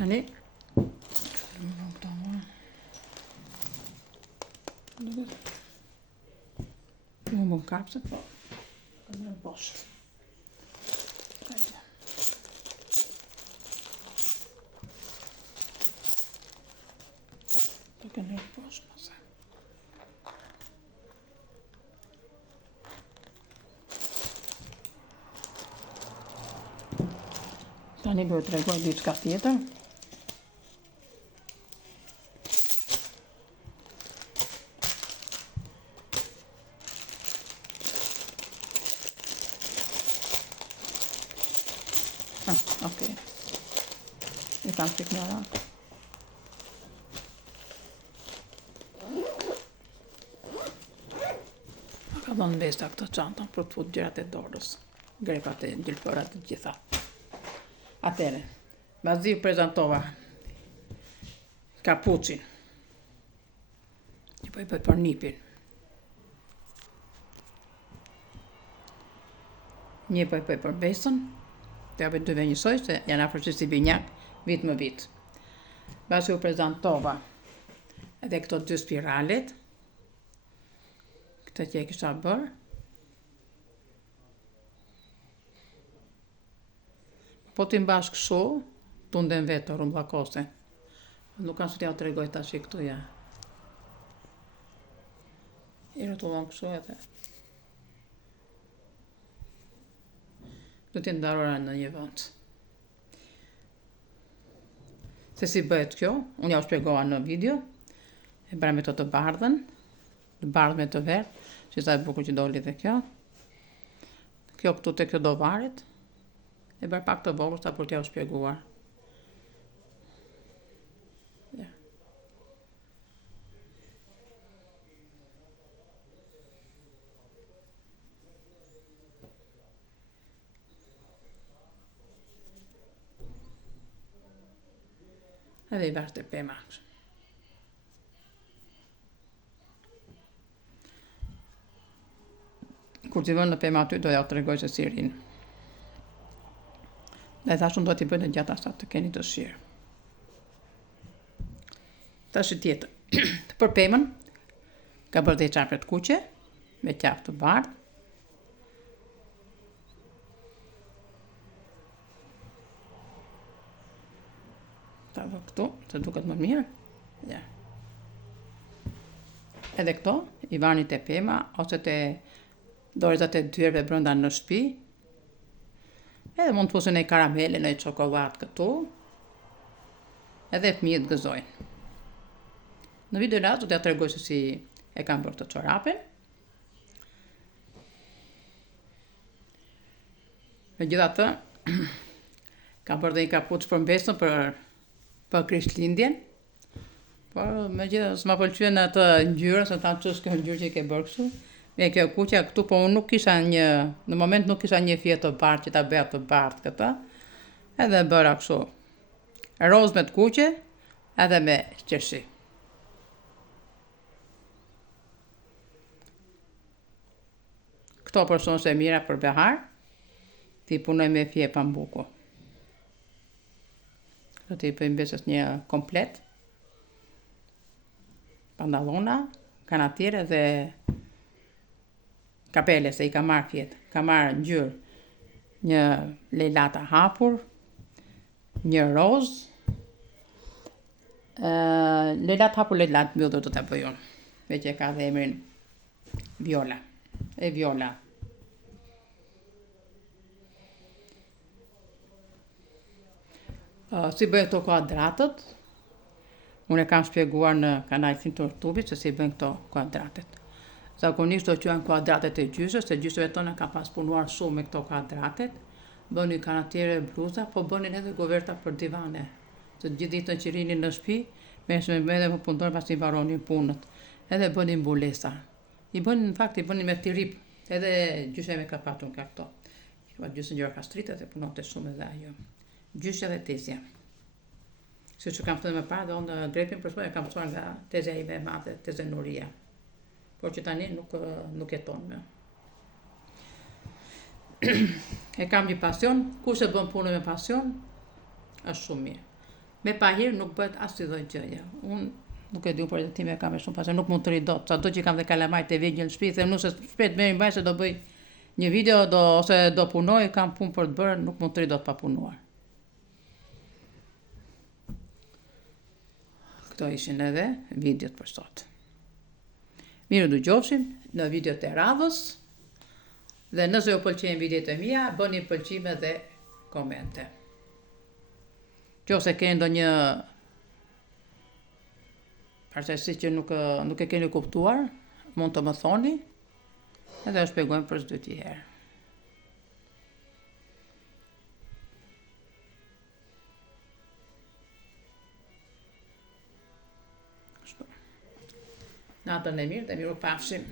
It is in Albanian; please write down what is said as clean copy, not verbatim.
Tani, më bëm kapsët, po, në poshtë. Të kënë në poshtë, mëse. Tani do të tregoj diçka tjetër. Okej. I kam të kënjara. Ka dhënë mbesta këtë çantën për të futur gjërat e dorës. Grepat e gjelpërat të gjitha. Atere, bazi prezentova kapucin. Që po i bëj për nipin. Një po i bëj për besën. Të japë dy njësoj, se janë afërsisht si binjak, vit më vit. Basi u prezentova edhe këto dy spiralet. Këtë që e kisha bërë. Po t'im bashkë kështu, tunden vetë rumbullakose. Nuk kanë së t'ja të regoj tash i këtu ja. I rrotullon kështu edhe. Do t'jenë ndarura në një vend. Se si bëhet kjo, unë ja u shpjegova në video. E bëra me të bardhën, të bardhë me të verdh, që sa e bukur që doli dhe kjo. Kjo këtu te kjo do varet. E bërë pak të vogël sa për t'ja u shpjeguar. Ja. Edhe i bashkë të pema. Kur t'i vënë në pema aty, do ja u tregoj se si rinë. Dhe thashun do t'i bëjnë gjatë sa të keni dëshirë. Tash tjetër. Për pemën, ka bërë dhe i çarpet kuqe, me qafë të bardhë. Ta vë këtu, se duket më mirë. Ja. Edhe këto, i vani te pema, ose te dorezat e dyerve brenda në shtëpi. Edhe mund të fusin e karamele, në çokollatë këtu. Edhe fëmijët gëzojnë. Në video rast do t'ja tregoj se si e kam bërë të çorapin. Megjithatë, kam bërë dhe një kapuç për mbesën për Krishtlindjen. Por megjithatë s'ma pëlqyen atë ngjyrën, se tham ç'është kjo ngjyrë që i ke bërë kështu. Me kjo kuqja këtu, po unë nuk kisha në moment nuk kisha një fije të bardhë që ta bëja të bardhë këta. Edhe bëra kështu. Roz me të kuqe, edhe me qershi. Këto përson se mira për behar, ti punoj me fije pambuku. Do t'i bëjmë besës një komplet. Pantallona, kanatiere dhe kapele, se i ka marrë fjetë. Ka marrë ngjyrë, një lejlata hapur, një roz, lejlat hapur, lejlat mbyllur do të bëj unë. Veç e ka dhe emrin Viola. E Viola. Si bëjnë këto kuadratët, unë e kam shpjeguar në kanalin të YouTube-it se si bëjnë këto kuadratet. Zakonisht do quhen kuadratet e gjysës, se gjysëve tona ka pas punuar shumë me këto kuadratet. Bënin kanatiere bluza, po bënin edhe goverta për divane. Se gjithë ditën që rinin në shtëpi, me edhe për punëtor pasi mbaronin punët. Edhe bënin mbulesa. I bënin me tirip, edhe gjysëve ka patur nga këto. Gjysën Gjora Kastrita dhe punonte shumë edhe ajo. Gjysja dhe tezja. Si që kam thënë më parë, dhe unë drepin për shumë e kam mësuar nga tezja ime e madhe, tezja Nuria. Por që tani nuk jeton me. E kam një pasion, kush e bën punën me pasion, është shumë mirë. Me pahir nuk bëhet asnjë lloj gjëje. Unë nuk e di por edhe ti më kam shumë pasë nuk mund të rri dot. Sado që kam dhe kalamaj të vegjël në shtëpi, them nëse shpejt merr mbaj se do bëj një video ose do punoj, kam punë për të bërë, nuk mund të rri dot pa punuar. Këto ishin edhe videot për sot. Mirë dëgjofshim në videot e radhës. Dhe nëse ju pëlqejnë videot e mia, bëni pëlqime dhe komente. Nëse keni ndonjë parçasi që nuk e keni kuptuar, mund të më thoni, edhe ju shpjegojmë për çdo herë. Natën e mirë dhe mirupafshim.